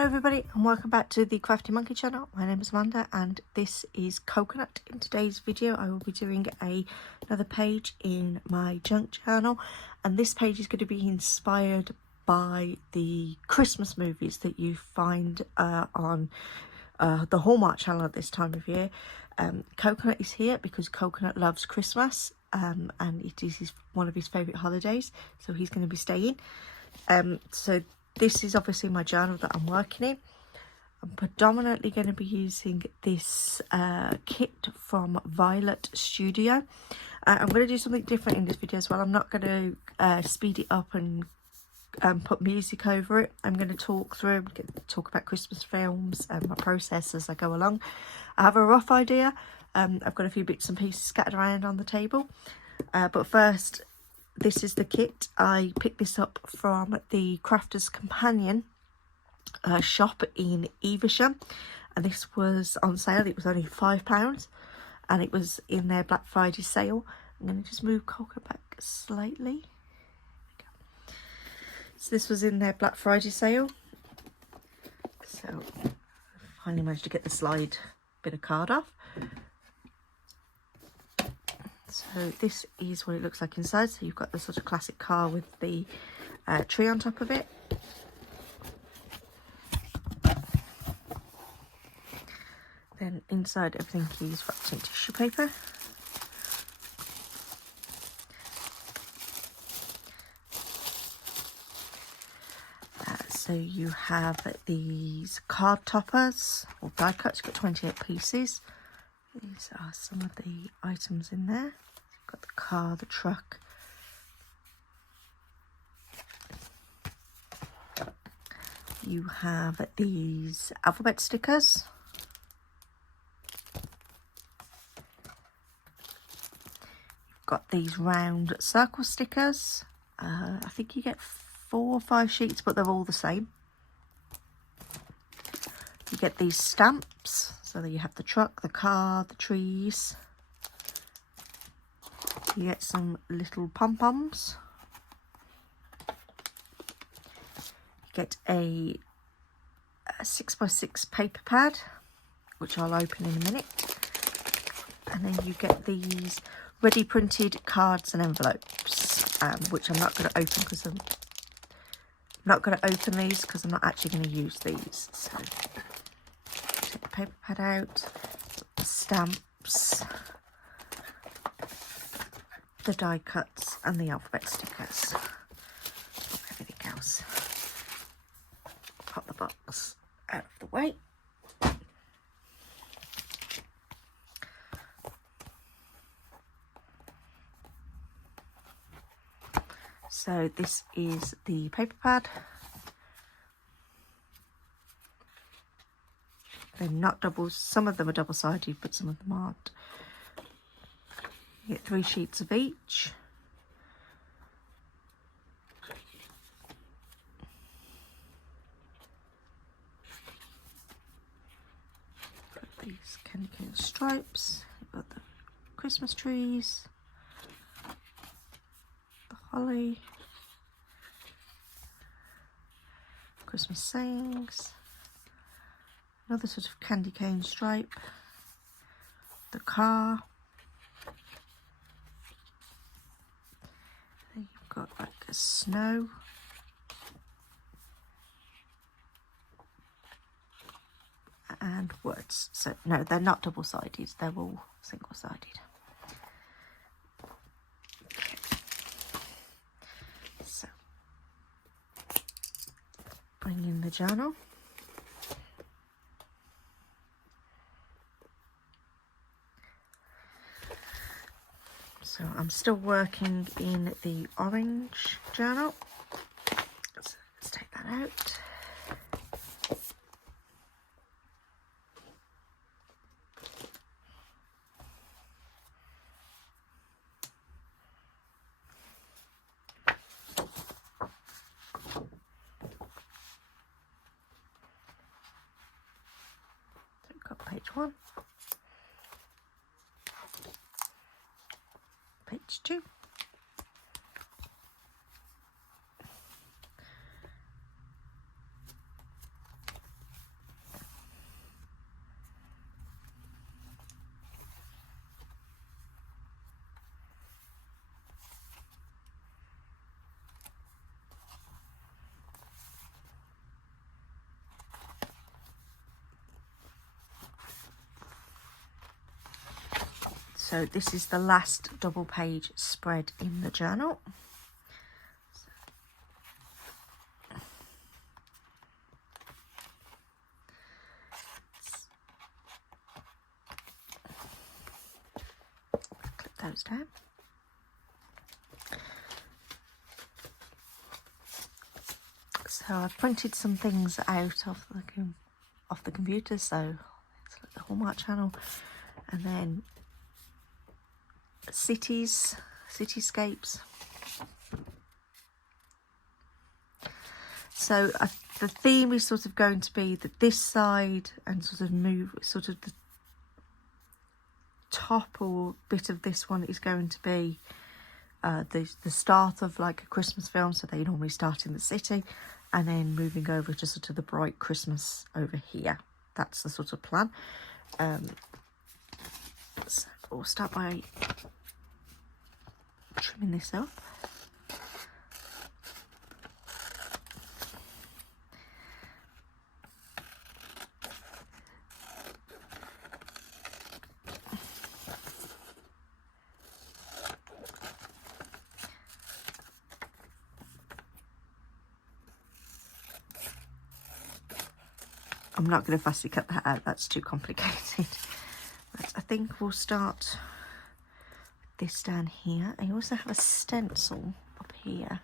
Hello everybody and welcome back to the Crafty Monkey channel. My name is Amanda and this is Coconut. In today's video I will be doing another page in my junk journal, and this page is going to be inspired by the Christmas movies that you find on the Hallmark channel at this time of year. Coconut is here because Coconut loves Christmas and it is one of his favourite holidays, so he's going to be staying. So this is obviously my journal that I'm working in. I'm predominantly going to be using this kit from Violet Studio. I'm going to do something different in this video as well. I'm not going to speed it up and put music over it. I'm going to talk about Christmas films and my process as I go along. I have a rough idea. I've got a few bits and pieces scattered around on the table. But first, this is the kit. I picked this up from the Crafter's Companion shop in Evesham, and this was on sale. It was only £5 and it was in their Black Friday sale. I'm going to just move Coconut back slightly. So this was in their Black Friday sale. So I finally managed to get the slide bit of card off. So this is what it looks like inside. So you've got the sort of classic car with the tree on top of it. Then inside everything is wrapped in tissue paper. So you have these card toppers or die cuts. You've got 28 pieces. These are some of the items in there. You've got the car, the truck. You have these alphabet stickers. You've got these round circle stickers. I think you get 4 or 5 sheets, but they're all the same. You get these stamps. So that you have the truck, the car, the trees. You get some little pom-poms. You get a 6x6 paper pad, which I'll open in a minute. And then you get these ready printed cards and envelopes, which I'm not going to open because I'm not actually going to use these. So take the paper pad out, the stamps, the die cuts and the alphabet stickers. Everything else. Pop the box out of the way. So this is the paper pad. They're not double, some of them are double-sided, but some of them aren't. You get 3 sheets of each. Got these candy cane stripes. You've got the Christmas trees, the holly, Christmas sayings. Another sort of candy cane stripe, the car. Then you've got like a snow. And words. So no, they're not double-sided, they're all single-sided. Okay. So bring in the journal. So I'm still working in the orange journal. So let's take that out. So we've got page 1. Page 2. So this is the last double page spread in the journal. Clip those down. So I've printed some things out of the computer, so it's like the Hallmark channel, and then cityscapes. So the theme is sort of going to be that this side and sort of the top or bit of this one is going to be the start of like a Christmas film. So they normally start in the city and then moving over to sort of the bright Christmas over here. That's the sort of plan. So we'll start by trimming this up. I'm not going to fussy cut that out, that's too complicated. But I think we'll start with this down here. I also have a stencil up here.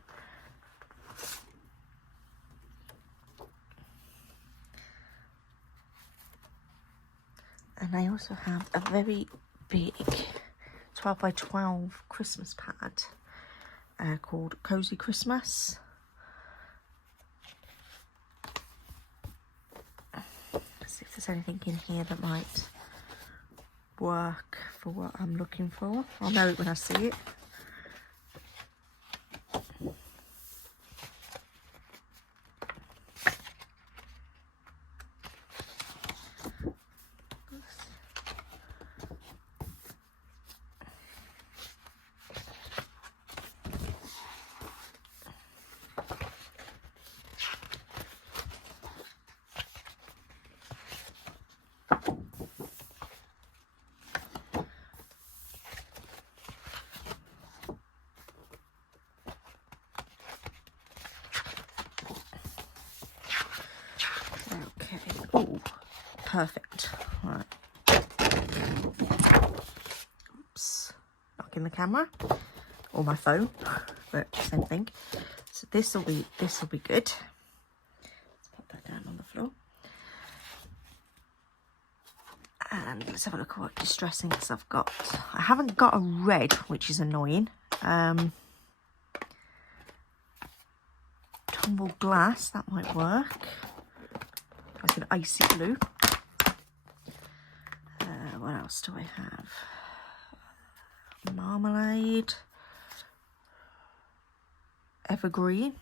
And I also have a very big 12 by 12 Christmas pad called Cozy Christmas. See if there's anything in here that might work for what I'm looking for. I'll know it when I see it. Oh, perfect. Right. Oops. Knocking the camera or my phone, but same thing. So this will be good. Let's put that down on the floor. And let's have a look at what distressing because I haven't got a red, which is annoying. Tumbled glass, that might work. Like an icy blue. What else do I have? Marmalade. Evergreen.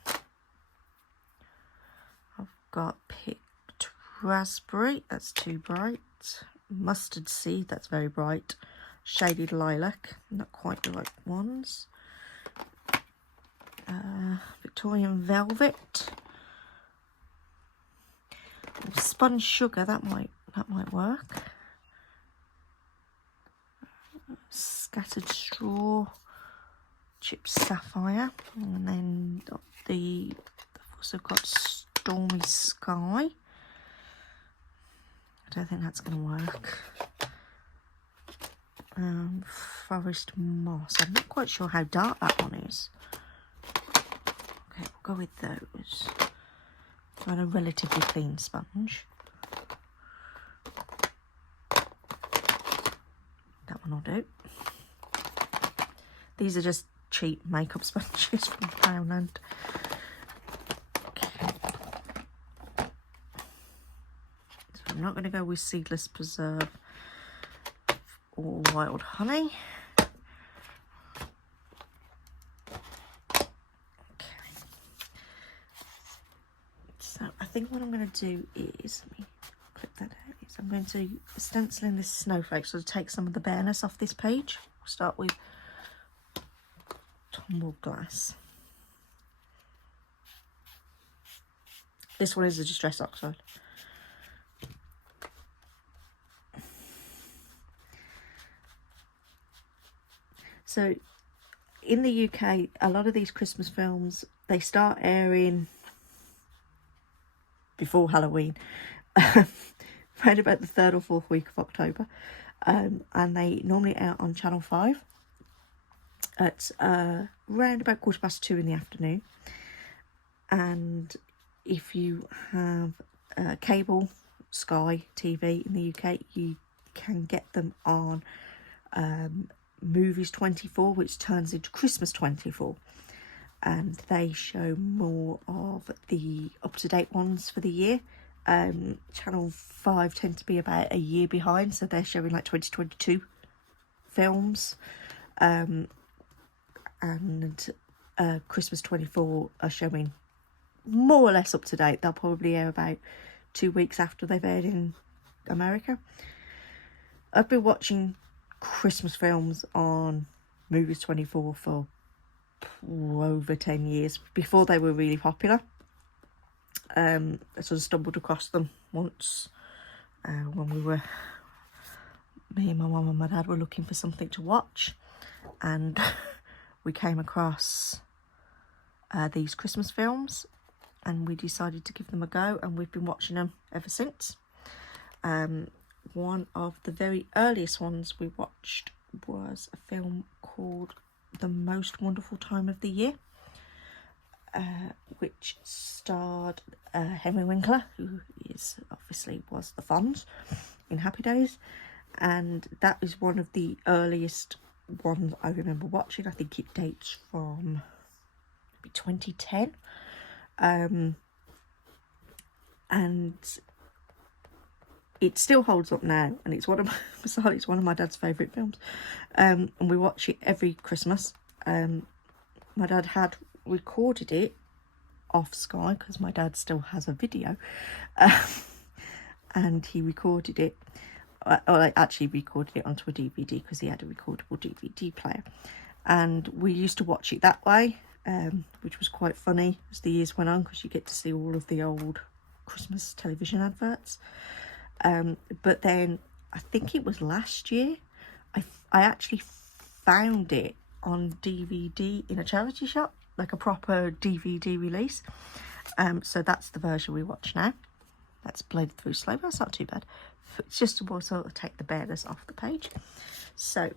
I've got picked raspberry, that's too bright. Mustard seed, that's very bright. Shaded lilac, not quite the right ones. Victorian velvet. Spun sugar, that might work. Scattered straw, chipped sapphire, and then I've also got stormy sky. I don't think that's going to work. Forest moss. I'm not quite sure how dark that one is. Okay, we'll go with those. On a relatively clean sponge. That one will do. These are just cheap makeup sponges from Poundland. Okay. So I'm not going to go with seedless preserve or wild honey. I think what I'm going to do is, let me clip that out, is I'm going to stencil in this snowflake so to take some of the bareness off this page. We'll start with tumbled glass. This one is a Distress Oxide. So in the UK, a lot of these Christmas films, they start airing before Halloween, around about the 3rd or 4th week of October, and they normally air on Channel 5 at around about 2:15 in the afternoon. And if you have cable, Sky TV in the UK, you can get them on Movies 24, which turns into Christmas 24. And they show more of the up-to-date ones for the year. Channel 5 tend to be about a year behind, so they're showing like 2022 films. And Christmas 24 are showing more or less up to date. They'll probably air about 2 weeks after they've aired in America. I've been watching Christmas films on Movies 24 for over 10 years, before they were really popular. I sort of stumbled across them once when me and my mum and my dad were looking for something to watch, and we came across these Christmas films, and we decided to give them a go, and we've been watching them ever since. One of the very earliest ones we watched was a film called The Most Wonderful Time of the Year, which starred Henry Winkler, who was the Fonz in Happy Days, and that is one of the earliest ones I remember watching. I think it dates from maybe 2010, and it still holds up now, and it's one of my dad's favourite films, and we watch it every Christmas. My dad had recorded it off Sky, because my dad still has a video, and he recorded it, or actually recorded it onto a DVD, because he had a recordable DVD player, and we used to watch it that way, which was quite funny as the years went on, because you get to see all of the old Christmas television adverts. But then I think it was last year, I actually found it on DVD in a charity shop, like a proper DVD release. So that's the version we watch now. That's bladed through slow, but that's not too bad. It's just to sort of take the bareness off the page. So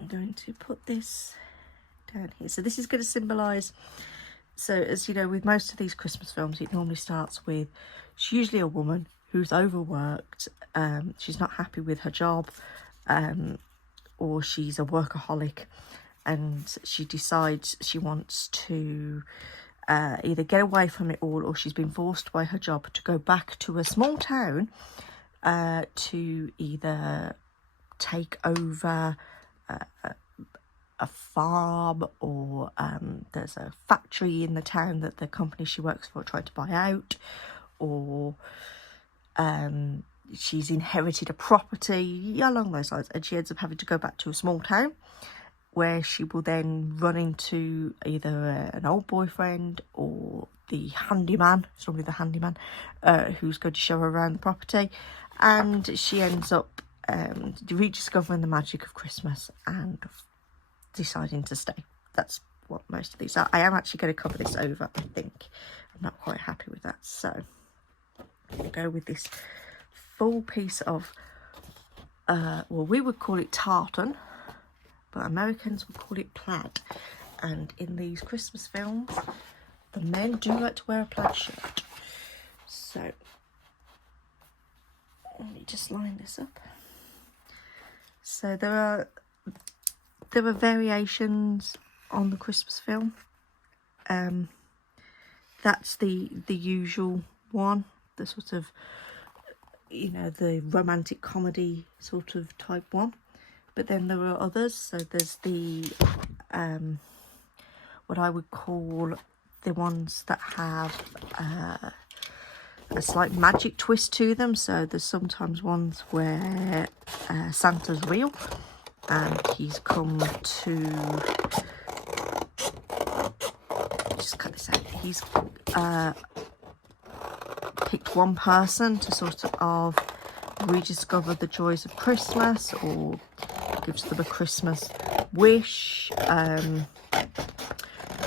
I'm going to put this down here. So this is going to symbolise, so as you know, with most of these Christmas films, it normally starts with, it's usually a woman who's overworked, she's not happy with her job, or she's a workaholic, and she decides she wants to either get away from it all, or she's been forced by her job to go back to a small town to either take over a farm, or there's a factory in the town that the company she works for tried to buy out, or she's inherited a property, along those lines, and she ends up having to go back to a small town, where she will then run into either an old boyfriend or the handyman, it's normally the handyman, who's going to show her around the property, and she ends up rediscovering the magic of Christmas and deciding to stay. That's what most of these are. I am actually going to cover this over, I think. I'm not quite happy with that, so I'm going to go with this full piece of, well, we would call it tartan, but Americans would call it plaid. And in these Christmas films, the men do like to wear a plaid shirt. So let me just line this up. So there are variations on the Christmas film. That's the usual one, the sort of, you know, the romantic comedy sort of type one. But then there are others. So there's the what I would call the ones that have a slight magic twist to them. So there's sometimes ones where Santa's real, and he's come to, just cut this out, he's picked one person to sort of rediscover the joys of Christmas, or gives them a Christmas wish.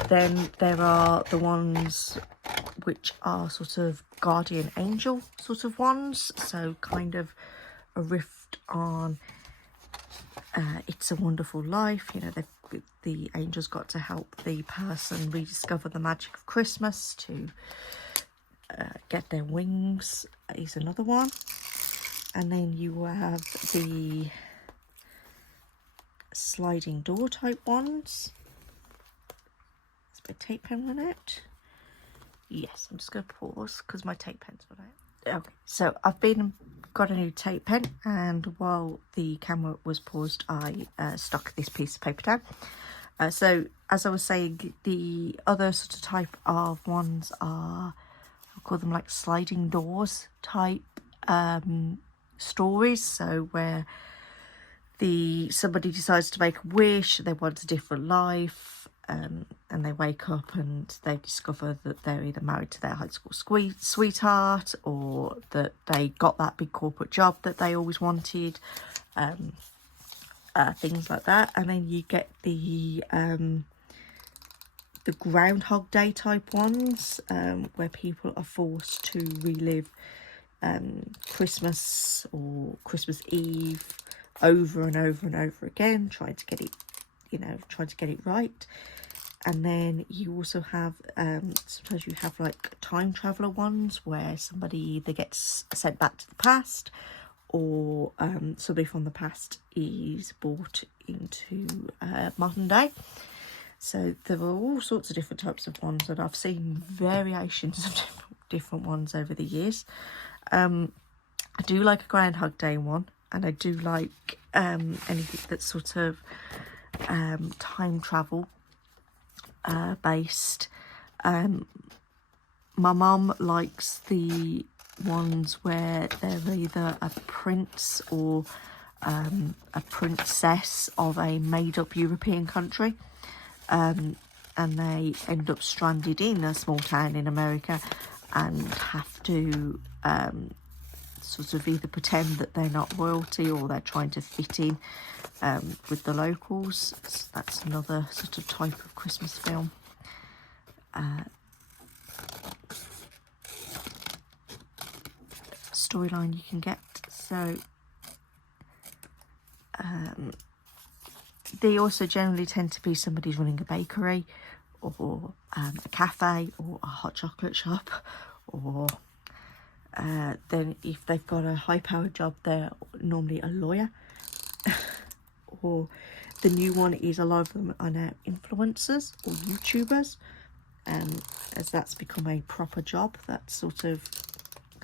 Then there are the ones which are sort of guardian angel sort of ones, so kind of a riff on It's a Wonderful Life. You know, the angels got to help the person rediscover the magic of Christmas, to get their wings is another one. And then you have the sliding door type ones. There's a tape pen on it. Yes, I'm just going to pause because my tape pen's run out. Okay, so I've got a new tape pen, and while the camera was paused, I stuck this piece of paper down. So as I was saying, the other sort of type of ones are, I'll call them like sliding doors type stories. So where somebody decides to make a wish, they want a different life, and they wake up and they discover that they're either married to their high school sweetheart, or that they got that big corporate job that they always wanted, things like that. And then you get the Groundhog Day type ones, where people are forced to relive Christmas or Christmas Eve over and over and over again, trying to get it right. And then you also have sometimes you have like time traveler ones, where somebody either gets sent back to the past, or somebody from the past is brought into modern day. So there are all sorts of different types of ones, and I've seen variations of different ones over the years. I do like a Groundhog Day one, and I do like anything that's sort of time travel based. My mum likes the ones where they're either a prince or a princess of a made-up European country, and they end up stranded in a small town in America and have to sort of either pretend that they're not royalty, or they're trying to fit in with the locals. So that's another sort of type of Christmas film. Storyline you can get. So they also generally tend to be somebody's running a bakery, or a cafe, or a hot chocolate shop, or then if they've got a high-powered job, they're normally a lawyer. Or the new one is, a lot of them are now influencers or YouTubers, as that's become a proper job. That's sort of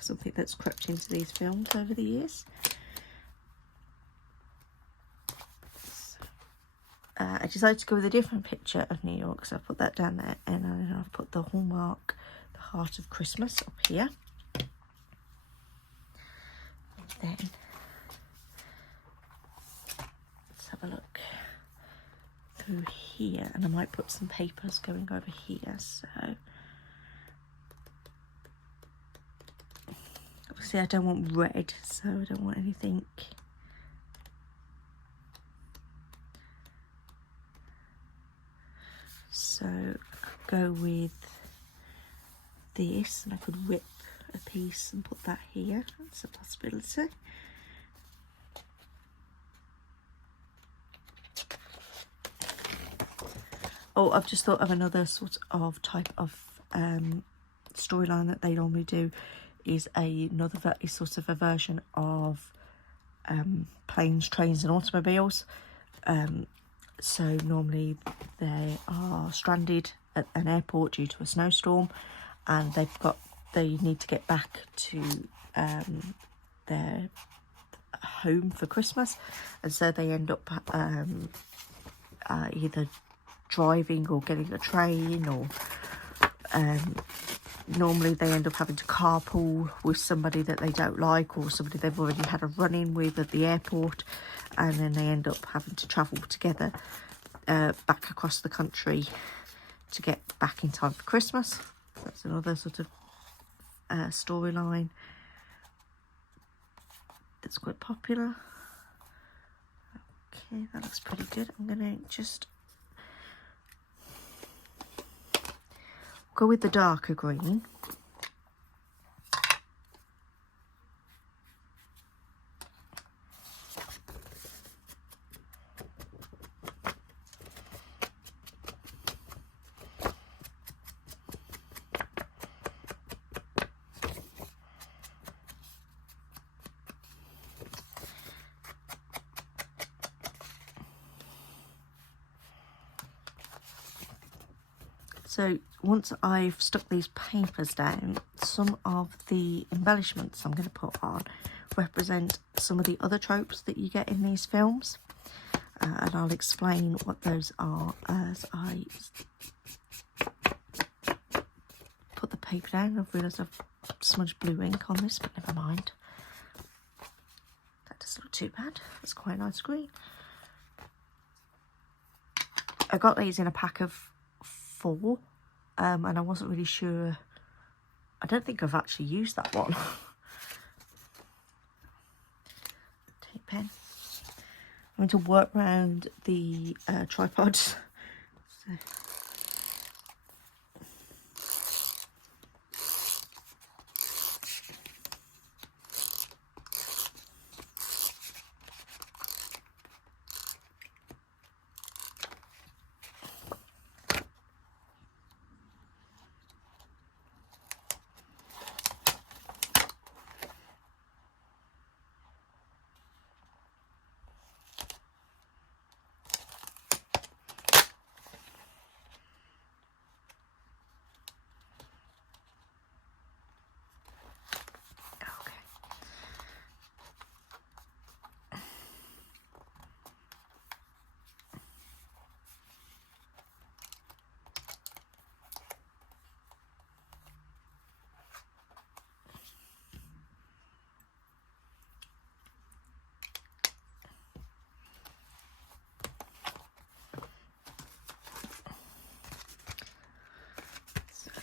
something that's crept into these films over the years. I decided to go with a different picture of New York, so I put that down there, and then I've put the Hallmark, the Heart of Christmas, up here. And then let's have a look through here, and I might put some papers going over here. So obviously I don't want red, so I don't want anything. So I could go with this, and I could rip a piece and put that here. That's a possibility. Oh, I've just thought of another sort of type of storyline that they normally do, is sort of a version of planes, trains and automobiles. So normally they are stranded at an airport due to a snowstorm, and they need to get back to their home for Christmas, and so they end up either driving or getting a train, or normally they end up having to carpool with somebody that they don't like, or somebody they've already had a run-in with at the airport, and then they end up having to travel together back across the country to get back in time for Christmas. That's another sort of storyline that's quite popular. Okay, that looks pretty good. I'm going to just go with the darker green. So once I've stuck these papers down, some of the embellishments I'm going to put on represent some of the other tropes that you get in these films. And I'll explain what those are as I put the paper down. I've realised I've smudged blue ink on this, but never mind. That doesn't look too bad. That's quite a nice green. I got these in a pack of 4, and I wasn't really sure. I don't think I've actually used that one. Tape pen. I'm going to work around the tripod. So.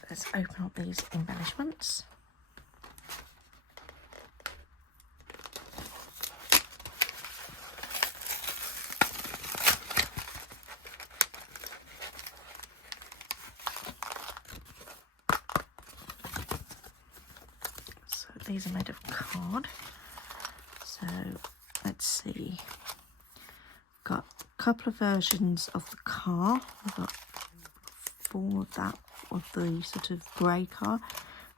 Let's open up these embellishments. So these are made of card. So let's see. Got a couple of versions of the car. We've got 4 of that, of the sort of grey car,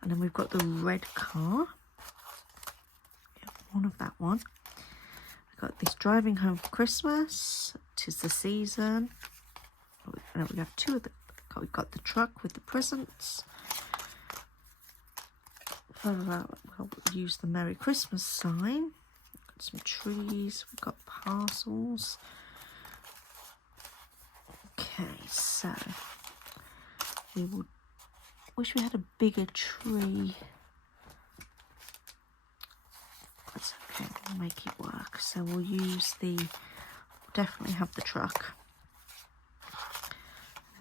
and then we've got the red car. One of that one. We've got this driving home for Christmas. 'Tis the season. No, we have 2 of the. We've got the truck with the presents. We'll use the Merry Christmas sign. We've got some trees. We've got parcels. Okay, so we would wish we had a bigger tree. That's okay, we'll make it work. So we'll use the, we'll definitely have the truck.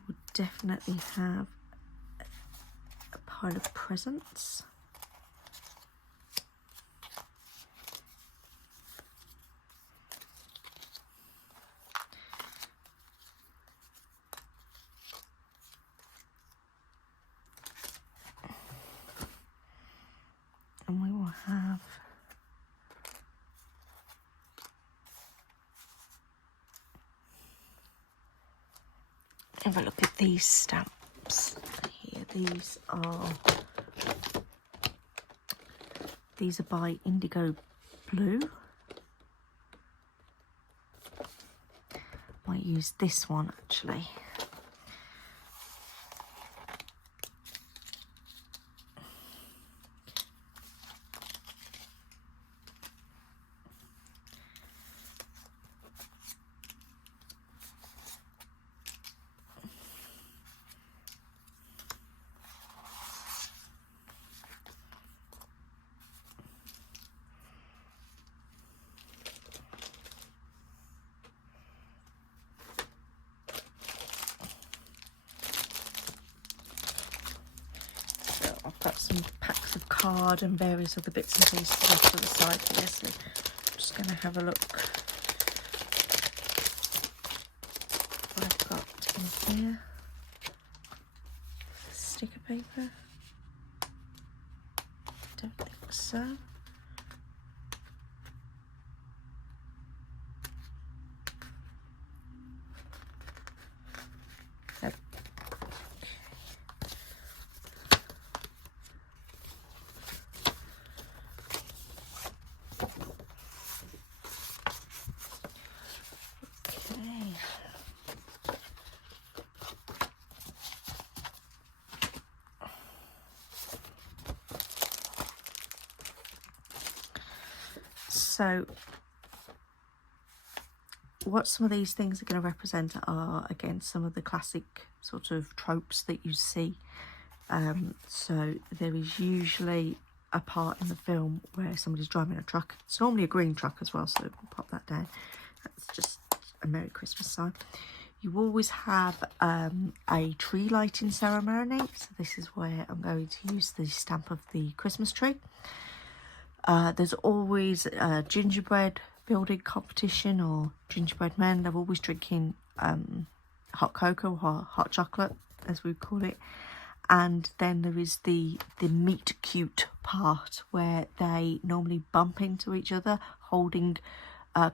We'll definitely have a pile of presents. And we will have a look at these stamps here. These are by Indigo Blue. Might use this one actually. Got some packs of card and various other bits and pieces off to the side here, so I'm just going to have a look here. Sticker paper. Don't think so. Nope. Okay. So what some of these things are going to represent are, again, some of the classic sort of tropes that you see. So there is usually a part in the film where somebody's driving a truck. It's normally a green truck as well, so we'll pop that down. That's just a Merry Christmas sign. You always have a tree lighting ceremony. So this is where I'm going to use the stamp of the Christmas tree. There's always a gingerbread building competition, or gingerbread men. They're always drinking hot cocoa or hot chocolate, as we call it. And then there is the meet cute part, where they normally bump into each other holding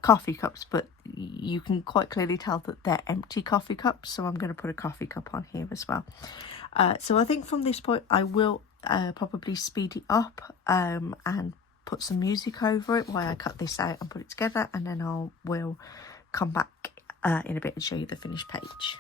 coffee cups, but you can quite clearly tell that they're empty coffee cups, so I'm going to put a coffee cup on here as well. So I think from this point I will probably speed it up and put some music over it while I cut this out and put it together, and then we'll come back in a bit and show you the finished page.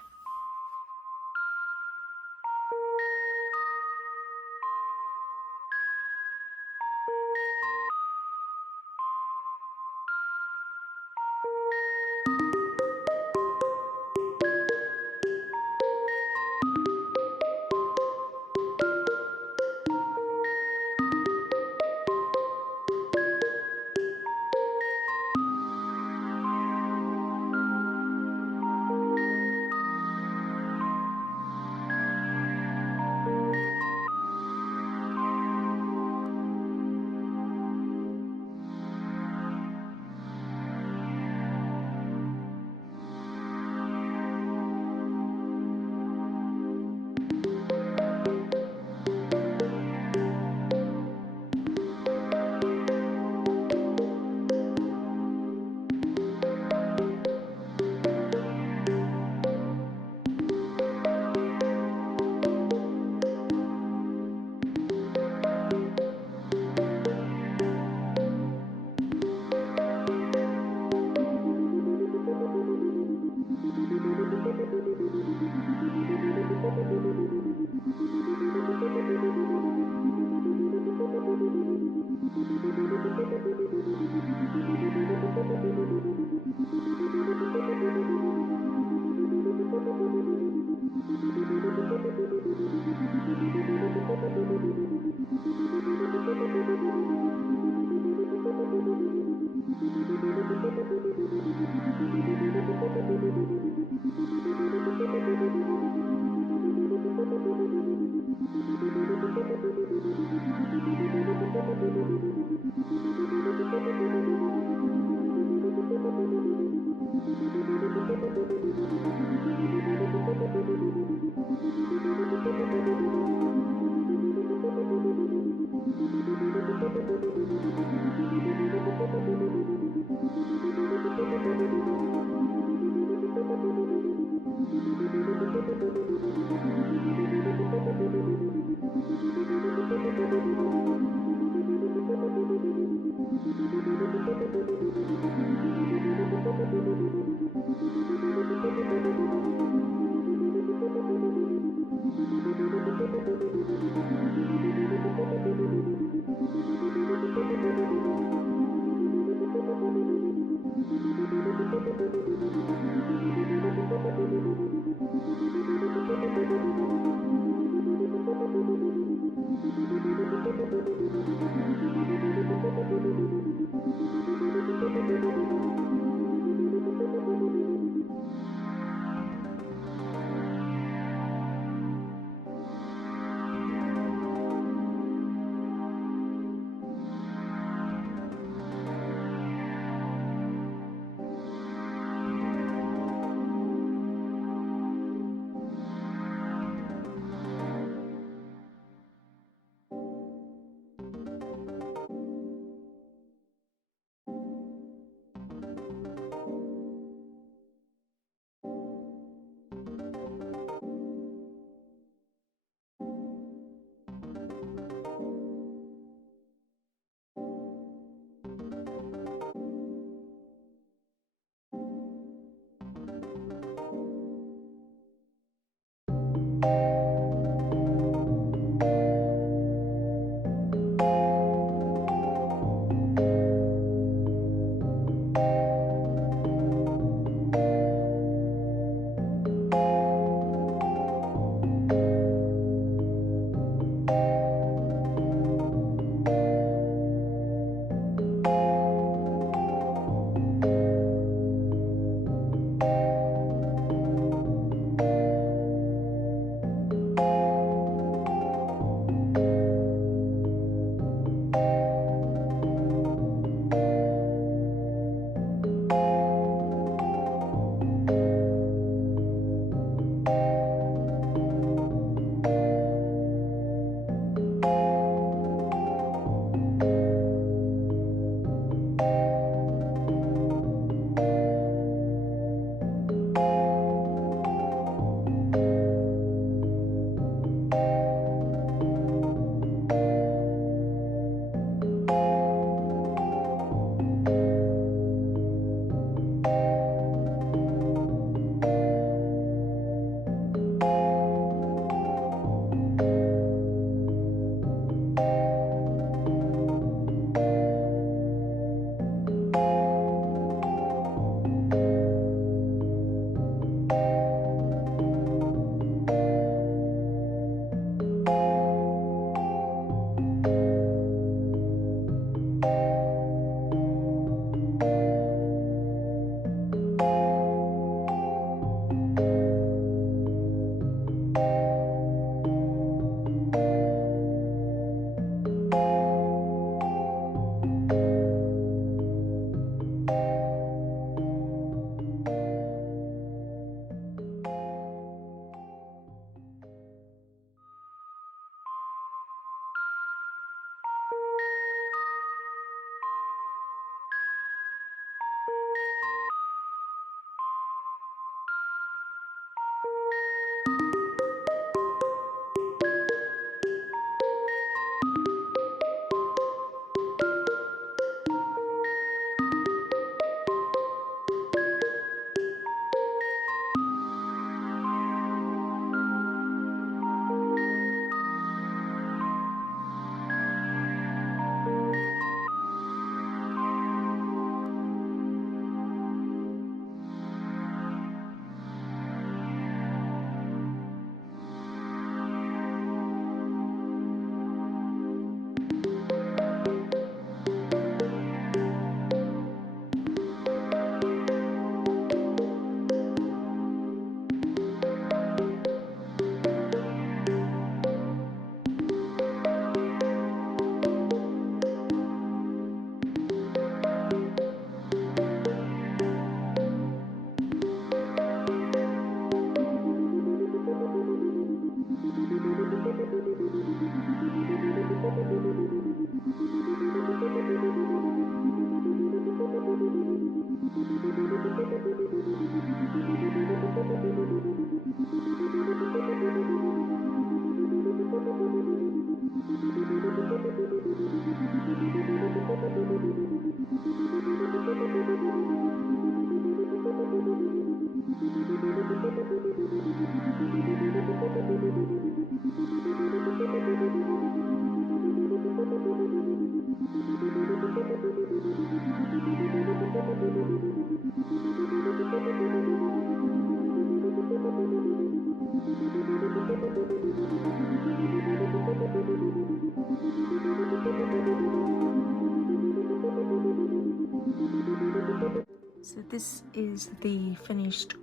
So this is the finished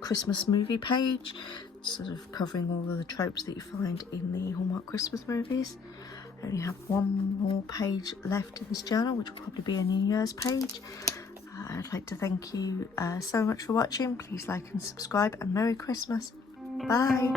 Christmas movie page, sort of covering all of the tropes that you find in the Hallmark Christmas movies. I only have one more page left in this journal, which will probably be a New Year's page. I'd like to thank you so much for watching. Please like and subscribe, and Merry Christmas. Bye.